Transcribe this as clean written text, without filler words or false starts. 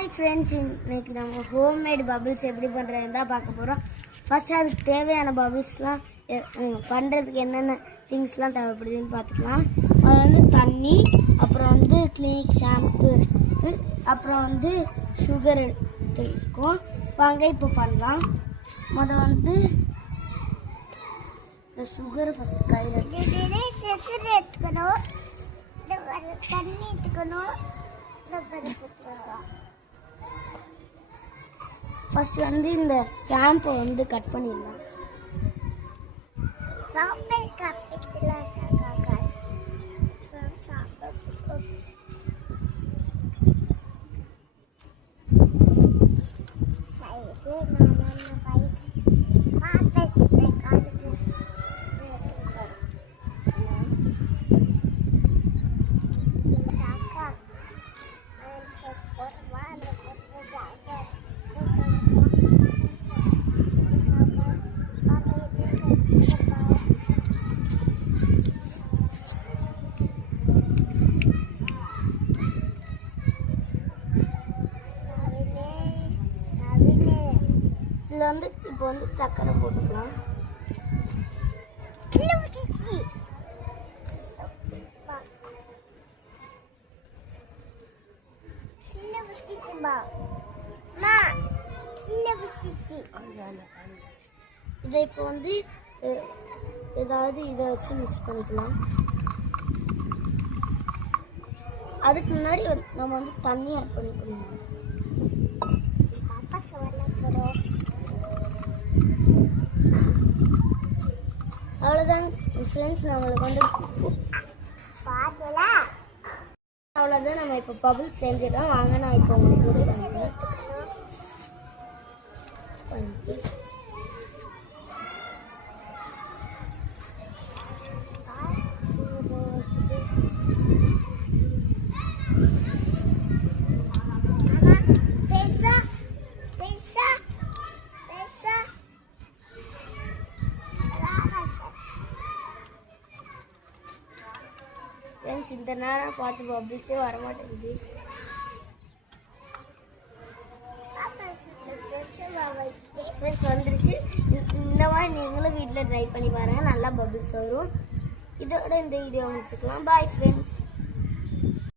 Hi friends, இன்னைக்கு நம்ம homemade bubbles எப்படி பண்ணுறதுன்னு தான் பார்க்க போகிறோம். ஃபர்ஸ்ட் அதுக்கு தேவையான பபிள்ஸ்லாம் பண்ணுறதுக்கு என்னென்ன திங்ஸ்லாம் தேவைப்படுதுன்னு பார்த்துக்கலாம். அது வந்து தண்ணி, அப்புறம் வந்து கிளினிக் ஷாம்பு, அப்புறம் வந்து சுகர் எடுத்துக்கும். வாங்க இப்போ பண்ணலாம். முதல் வந்து இந்த சுகரை ஃபஸ்ட்டு கையில் எடுத்துக்கணும், தண்ணி எடுத்துக்கணும். ஃபர்ஸ்ட் வந்து இந்த ஷாம்பு வந்து கட் பண்ணிடலாம். இதில் வந்து இப்போ வந்து சக்கரை போட்டுக்கலாம். இதை இப்போ வந்து ஏதாவது இதை வச்சு மிக்ஸ் பண்ணிக்கலாம். அதுக்கு முன்னாடி நம்ம வந்து தண்ணி ஆட் பண்ணிக்கணும். அவ்வளோதான் ஃப்ரெண்ட்ஸ், நம்மளுக்கு வந்து அவ்வளோதான். நம்ம இப்போ பபிள் செஞ்சிடலாம். வாங்க, நான் இப்போ உங்களுக்கு பண்ணுறேன். ஃப்ரெண்ட்ஸ், இந்த நேரம் பார்த்து பபிள்ஸே வரமாட்டேங்குது. ஃப்ரெண்ட்ஸ் வந்துருச்சு. இந்த மாதிரி நீங்களும் வீட்டில் ட்ரை பண்ணி பாருங்கள், நல்லா பபிள்ஸ் வரும். இதோட இந்த வீடியோ முடிச்சுக்கலாம். Bye friends.